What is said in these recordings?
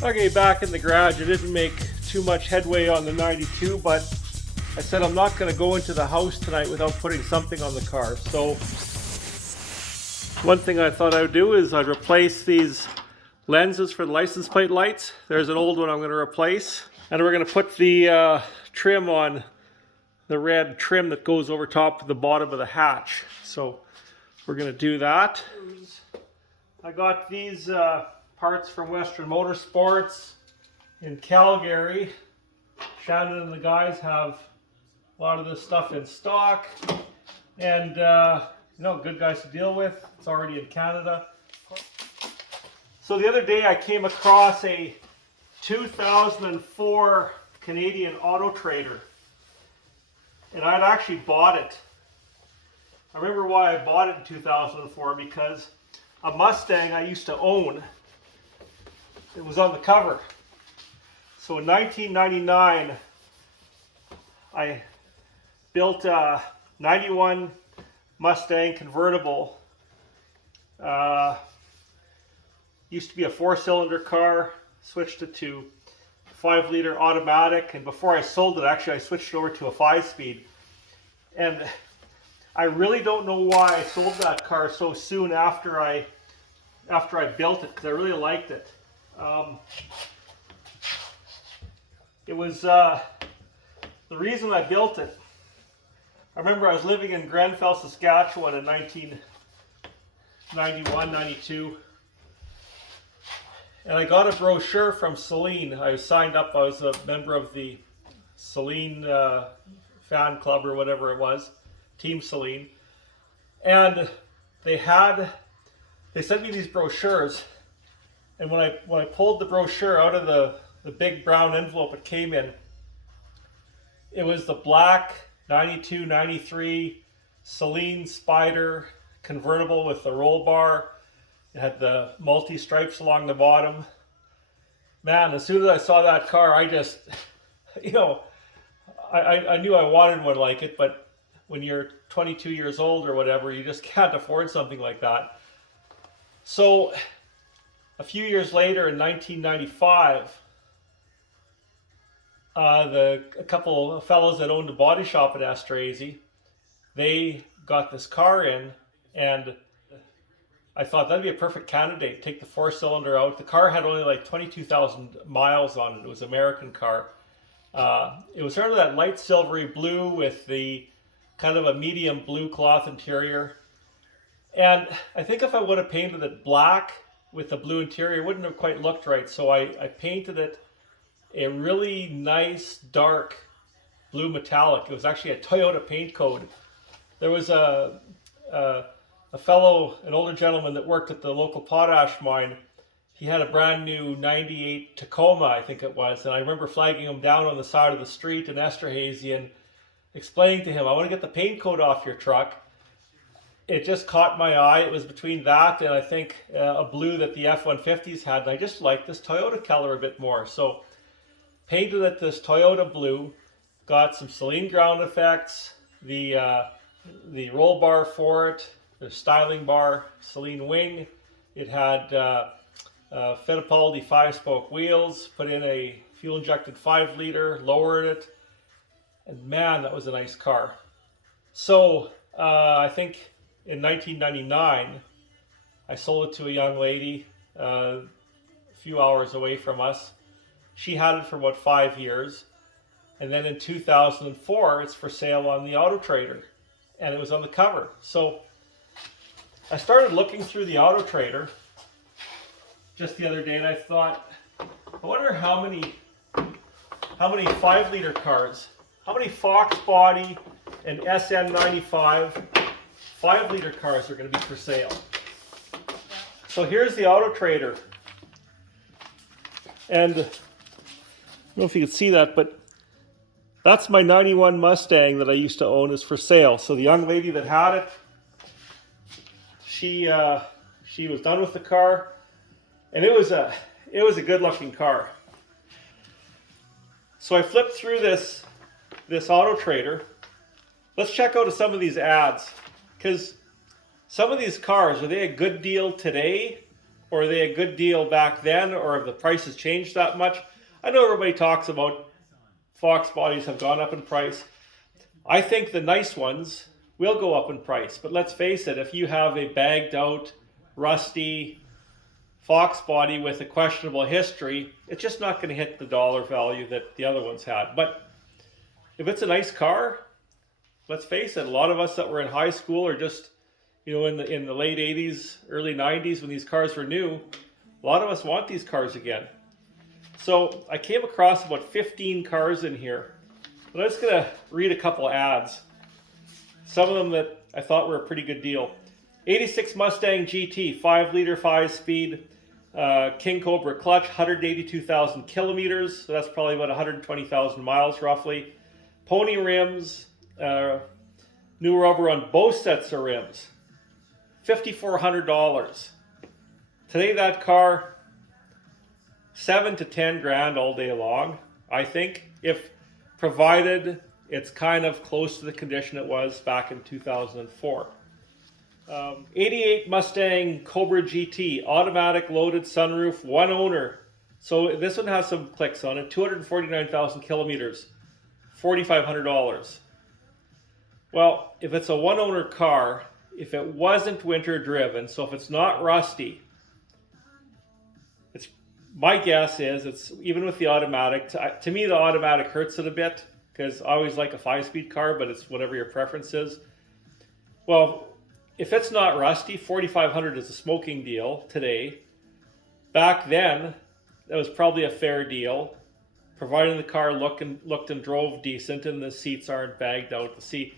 Okay, back in the garage. I didn't make too much headway on the 92, but I said I'm not going to go into the house tonight without putting something on the car. So one thing I thought I would do is I'd replace these lenses for the license plate lights. There's an old one I'm going to replace. And we're going to put the trim on, the red trim that goes over top of the bottom of the hatch. So we're going to do that. I got these parts from Western Motorsports in Calgary. Shannon and the guys have a lot of this stuff in stock, and you know, good guys to deal with. It's already in Canada. So the other day I came across a 2004 Canadian Autotrader, and I'd actually bought it. I remember why I bought it in 2004, because a Mustang I used to own, it was on the cover. So in 1999, I built a 91 Mustang convertible. Used to be a 4-cylinder car, switched it to 5-liter automatic, and before I sold it, actually I switched it over to a 5-speed. And I really don't know why I sold that car so soon after I built it, because I really liked it. It was the reason I built it. I remember I was living in Grenfell, Saskatchewan in 1991, 92. And I got a brochure from Celine. I was signed up, I was a member of the Celine fan club or whatever it was, Team Celine. And they sent me these brochures. And when I pulled the brochure out of the big brown envelope it came in, it was the black 92, 93 Celine Spider convertible with the roll bar. It had the multi-stripes along the bottom. Man, as soon as I saw that car, I just, you know, I knew I wanted one like it, but when you're 22 years old or whatever, you just can't afford something like that. So a few years later, in 1995, a couple of fellows that owned a body shop in Estrazy, they got this car in, and I thought that'd be a perfect candidate. Take the 4-cylinder out. The car had only like 22,000 miles on it. It was an American car. It was sort of that light silvery blue with the kind of a medium blue cloth interior. And I think if I would have painted it black with the blue interior, it wouldn't have quite looked right. So I painted it a really nice dark blue metallic. It was actually a Toyota paint code. There was an older gentleman that worked at the local potash mine. He had a brand new 98 Tacoma, I think it was, and I remember flagging him down on the side of the street in Esterhazy and explaining to him, I want to get the paint coat off your truck. It just caught my eye. It was between that and I think a blue that the F-150s had, and I just liked this Toyota color a bit more. So painted it this Toyota blue, got some Celine ground effects, the roll bar for it, the styling bar, Celine wing. It had Fittipaldi 5-spoke wheels, put in a fuel-injected 5-liter, lowered it, and man, that was a nice car. So I think in 1999, I sold it to a young lady a few hours away from us. She had it for about 5 years, and then in 2004, it's for sale on the Autotrader, and it was on the cover. So I started looking through the Autotrader just the other day, and I thought, I wonder how many 5-liter cars, how many FOXBODY and SN95 5-liter cars are going to be for sale. So here's the Autotrader, and I don't know if you can see that, but that's my 91 Mustang that I used to own is for sale. So the young lady that had it, she was done with the car, and it was a good looking car. So I flipped through this Autotrader. Let's check out some of these ads, because some of these cars, are they a good deal today, or are they a good deal back then, or have the prices changed that much? I know everybody talks about Fox bodies have gone up in price. I think the nice ones will go up in price, but let's face it, if you have a bagged out, rusty Fox body with a questionable history, it's just not going to hit the dollar value that the other ones had. But if it's a nice car, let's face it, a lot of us that were in high school or just, you know, in the late 80s, early 90s when these cars were new, a lot of us want these cars again. So I came across about 15 cars in here, but I'm just going to read a couple ads. Some of them that I thought were a pretty good deal. 86 Mustang GT, 5-liter, 5-speed, King Cobra clutch, 182,000 kilometers. So that's probably about 120,000 miles roughly. Pony rims, new rubber on both sets of rims. $5,400. Today that car, 7 to 10 grand all day long, I think, if provided it's kind of close to the condition it was back in 2004. 88 Mustang Cobra GT, automatic loaded sunroof, one owner. So this one has some clicks on it, 249,000 kilometers, $4,500. Well, if it's a one owner car, if it wasn't winter driven, so if it's not rusty, my guess is it's, even with the automatic, to me the automatic hurts it a bit because I always like a 5-speed car, but it's whatever your preference is. Well, if it's not rusty, $4,500 is a smoking deal today. Back then, that was probably a fair deal, providing the car looked and drove decent and the seats aren't bagged out. See,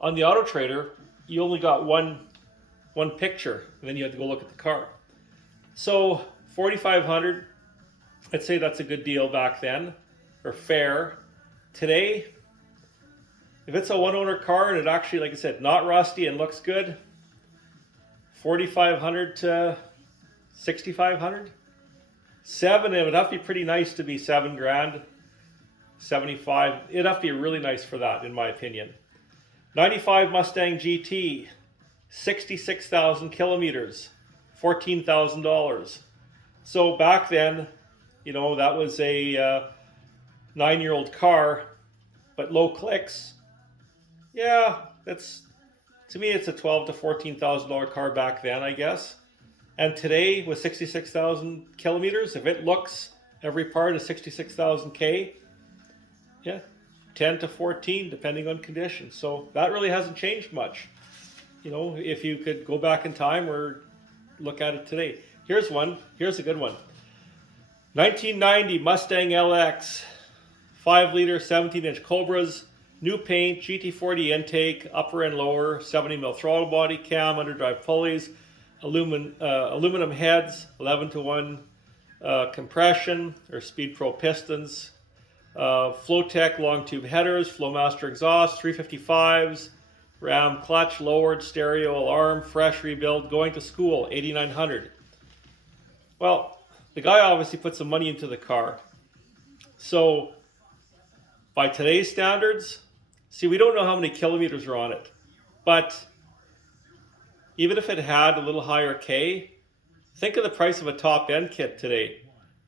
on the Autotrader, you only got one picture, and then you had to go look at the car. So $4,500, I'd say that's a good deal back then, or fair. Today, if it's a one-owner car and it actually, like I said, not rusty and looks good, $4,500 to $6,500. It would have to be pretty nice to be 7 grand, 75. It'd have to be really nice for that, in my opinion. 95 Mustang GT, 66,000 kilometers, $14,000. So back then, you know, that was a 9-year-old car, but low clicks. Yeah, that's, to me, it's a $12,000 to $14,000 car back then, I guess. And today, with 66,000 kilometers, if it looks every part of 66,000 K, yeah, 10 to 14, depending on condition. So that really hasn't changed much. You know, if you could go back in time or look at it today. Here's one. Here's a good one. 1990 Mustang LX, 5-liter, 17-inch Cobras, new paint, GT40 intake, upper and lower, 70mm throttle body cam, underdrive pulleys, aluminum heads, 11-to-1 compression or Speed Pro pistons, Flowtech long tube headers, Flowmaster exhaust, 355s, Ram clutch, lowered stereo alarm, fresh rebuild, going to school, 8,900. Well, the guy obviously put some money into the car. So by today's standards, see, we don't know how many kilometers are on it, but even if it had a little higher K, think of the price of a top-end kit today.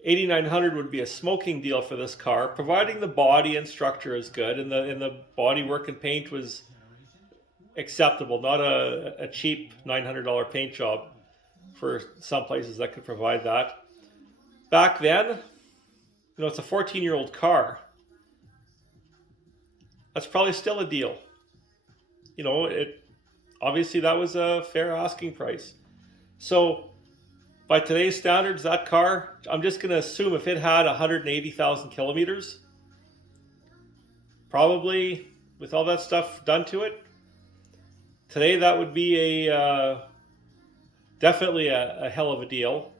8,900 would be a smoking deal for this car, providing the body and structure is good and the body work and paint was acceptable, not a cheap $900 paint job for some places that could provide that. Back then, you know, it's a 14-year-old car. That's probably still a deal. You know, obviously that was a fair asking price. So by today's standards, that car, I'm just going to assume if it had 180,000 kilometers, probably with all that stuff done to it, today that would be definitely a hell of a deal.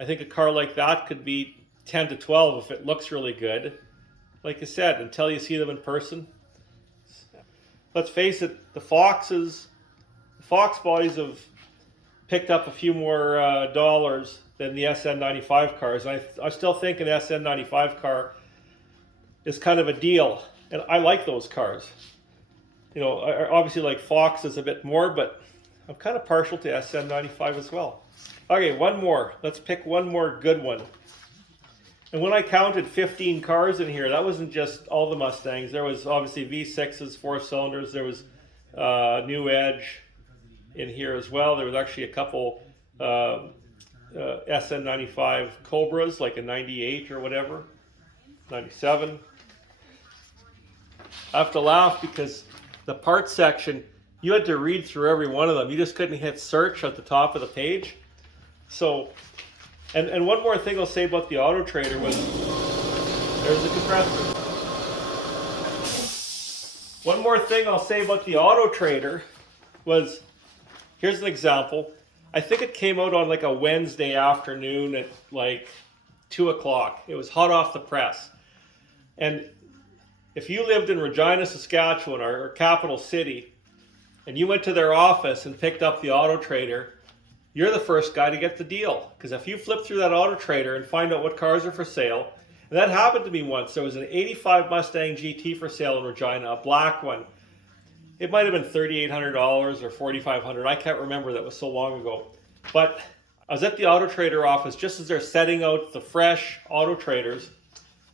I think a car like that could be 10 to 12 if it looks really good. Like I said, until you see them in person. Let's face it, the Fox bodies have picked up a few more dollars than the SN95 cars. I still think an SN95 car is kind of a deal, and I like those cars. You know, I obviously like Foxes a bit more, but I'm kind of partial to SN95 as well. Okay, one more. Let's pick one more good one. And when I counted 15 cars in here, that wasn't just all the Mustangs. There was obviously V6s, 4 cylinders. There was New Edge in here as well. There was actually a couple SN95 Cobras, like a 98 or whatever, 97. I have to laugh because the parts section, you had to read through every one of them. You just couldn't hit search at the top of the page. So, and one more thing I'll say about the Autotrader was, there's the compressor. One more thing I'll say about the Autotrader was, here's an example. I think it came out on like a Wednesday afternoon at like 2 o'clock. It was hot off the press. And if you lived in Regina, Saskatchewan, our capital city, and you went to their office and picked up the Autotrader, you're the first guy to get the deal. Because if you flip through that Autotrader and find out what cars are for sale, and that happened to me once. There was an 85 Mustang GT for sale in Regina, a black one. It might have been $3,800 or $4,500. I can't remember, that was so long ago. But I was at the Autotrader office just as they're setting out the fresh Autotraders,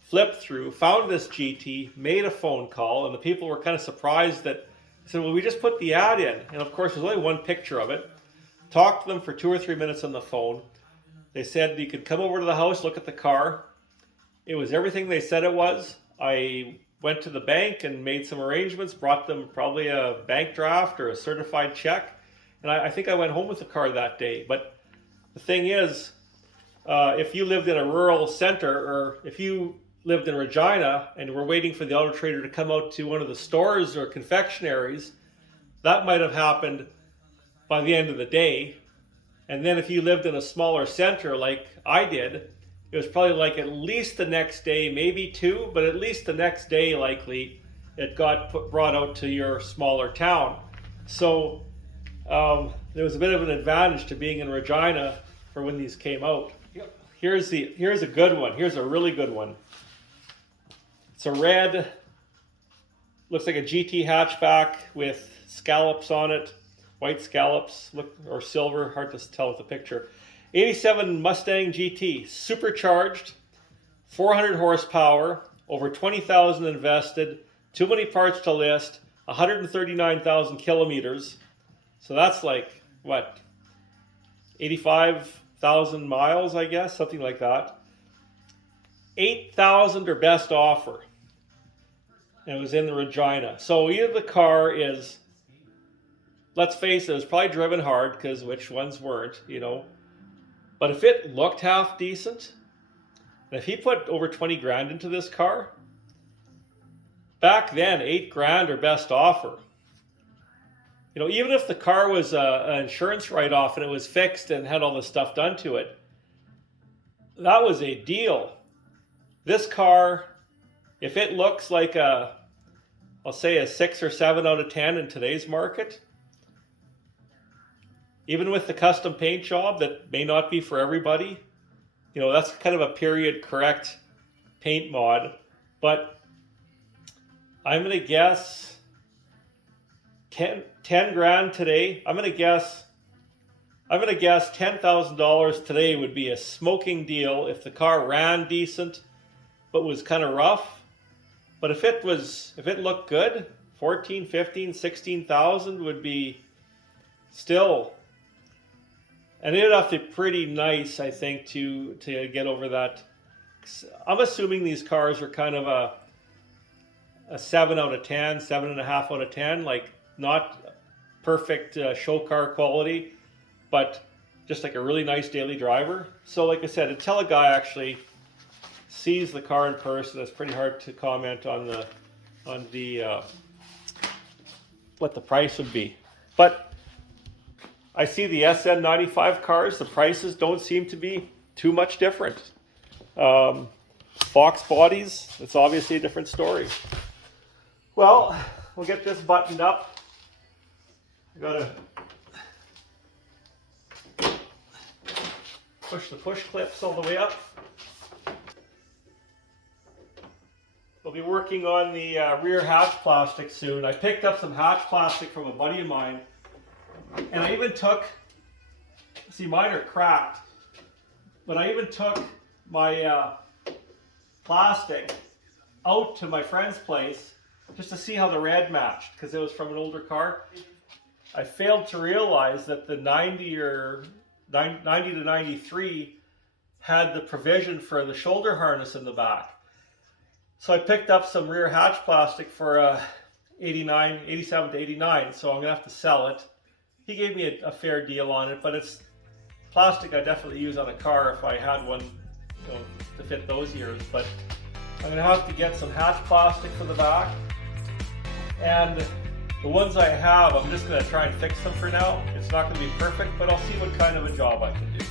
flipped through, found this GT, made a phone call, and the people were kind of surprised that, I said, well, we just put the ad in. And of course, there's only one picture of it. Talked to them for 2 or 3 minutes on the phone. They said you could come over to the house, look at the car. It was everything they said it was. I went to the bank and made some arrangements, brought them probably a bank draft or a certified check. And I think I went home with the car that day. But the thing is, if you lived in a rural center, or if you lived in Regina and were waiting for the Autotrader to come out to one of the stores or confectionaries, that might have happened by the end of the day. And then if you lived in a smaller center like I did, it was probably like at least the next day, maybe 2, but at least the next day likely it got brought out to your smaller town. So there was a bit of an advantage to being in Regina for when these came out. Here's a good one. Here's a really good one. It's a red, looks like a GT hatchback with scallops on it, white scallops, or silver, hard to tell with the picture. 87 Mustang GT, supercharged, 400 horsepower, over 20,000 invested, too many parts to list, 139,000 kilometers. So that's like, what, 85,000 miles, I guess, something like that. 8,000 or best offer. And it was in the Regina. So either the car is, let's face it was probably driven hard, because which ones weren't, you know. But if it looked half decent, and if he put over 20 grand into this car, back then, 8 grand or best offer. You know, even if the car was an insurance write-off and it was fixed and had all the stuff done to it, that was a deal. This car, if it looks like I'll say a 6 or 7 out of 10 in today's market, even with the custom paint job that may not be for everybody, you know, that's kind of a period correct paint mod. But I'm going to guess 10 grand today. I'm going to guess $10,000 today would be a smoking deal if the car ran decent but was kind of rough. But if it looked good, 14, 15, 16,000 would be still. And it'd have to be pretty nice, I think, to get over that. I'm assuming these cars are kind of a 7 out of 10, 7.5 out of 10, like not perfect show car quality, but just like a really nice daily driver. So like I said, until a guy actually sees the car in person, it's pretty hard to comment on the what the price would be. But I see the SN95 cars, the prices don't seem to be too much different. Fox bodies, it's obviously a different story. Well, we'll get this buttoned up. I gotta push the push clips all the way up. We'll be working on the rear hatch plastic soon. I picked up some hatch plastic from a buddy of mine. And I even took, see mine are cracked, but I even took my plastic out to my friend's place just to see how the red matched, because it was from an older car. I failed to realize that the 90 to 93 had the provision for the shoulder harness in the back. So I picked up some rear hatch plastic for 87 to 89, so I'm gonna have to sell it. He gave me a fair deal on it, but it's plastic I definitely use on a car if I had one, you know, to fit those years. But I'm gonna have to get some hatch plastic for the back, and the ones I have, I'm just gonna try and fix them for now. It's not gonna be perfect, but I'll see what kind of a job I can do.